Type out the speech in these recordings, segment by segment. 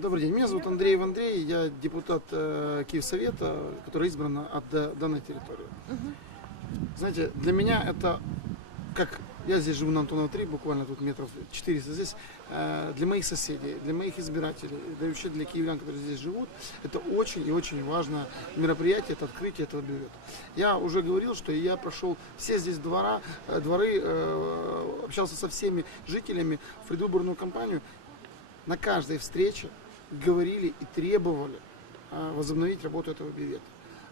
Добрый день, меня зовут Андрей Андрей, я депутат э, Киевсовета, который избран от да- данной территории. Знаете, для меня это как я здесь живу на Антонова 3, буквально тут метров 400 здесь, э, для моих соседей, для моих избирателей, да и вообще для киевлян, которые здесь живут, это очень и очень важное мероприятие, это открытие этого бювета. Я уже говорил, что я прошел все здесь двора, э, дворы, э, общался со всеми жителями в предвыборную кампанию, на каждой встрече говорили и требовали а, возобновить работу этого бивета.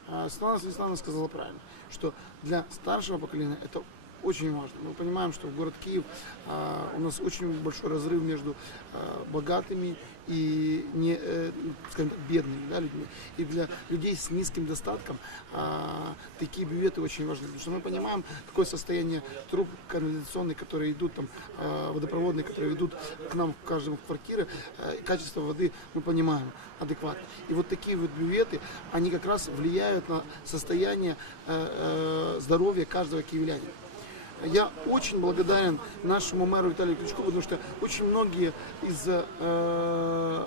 А, Светлана Станиславовна сказала правильно, что для старшего поколения это очень важно. Мы понимаем, что в город Киев а, у нас очень большой разрыв между а, богатыми и не, э, скажем так, бедными да, людьми. И для людей с низким достатком а, такие бюветы очень важны. Потому что мы понимаем такое состояние труб канализационных, которые идут, там, водопроводные, которые идут к нам в каждом в квартиры. а, и качество воды мы понимаем адекватно. И вот такие вот бюветы, они как раз влияют на состояние здоровья каждого киевлянина. Я очень благодарен нашему мэру Виталию Кличку, потому что очень многие из э,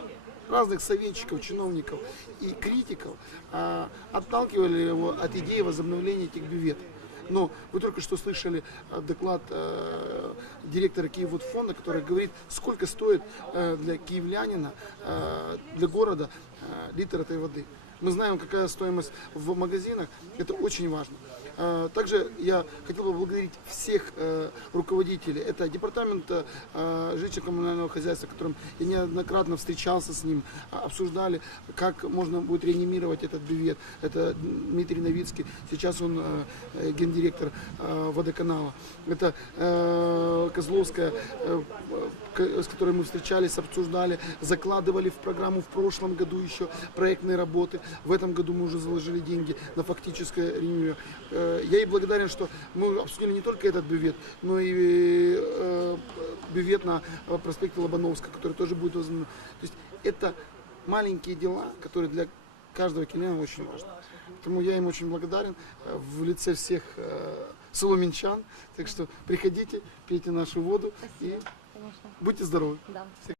разных советчиков, чиновников и критиков э, отталкивали его от идеи возобновления этих бюветов. Но вы только что слышали э, доклад э, директора Киевводфонда, который говорит, сколько стоит э, для киевлянина, э, для города э, литр этой воды. Мы знаем, какая стоимость в магазинах, это очень важно. Э, Также я хотел бы поблагодарить всех э, руководителей. Это департамент э, жилищно-коммунального хозяйства, которым я неоднократно встречался с ним, а, обсуждали, как можно будет реанимировать этот бювет. Это Дмитрий Новицкий, сейчас он э, гендиректор водоканала. Это Козловская, с которой мы встречались, обсуждали, закладывали в программу в прошлом году еще проектные работы. В этом году мы уже заложили деньги на фактическое реню. Э, Я ей благодарен, что мы обсудили не только этот бювет, но и э, бювет на э, проспекте Лобановска, который тоже будет возможно. То есть это маленькие дела, которые для каждого киевлянина очень важны. Поэтому я им очень благодарен в лице всех соломенчан. Так что приходите, пейте нашу воду и Конечно. будьте здоровы. Да.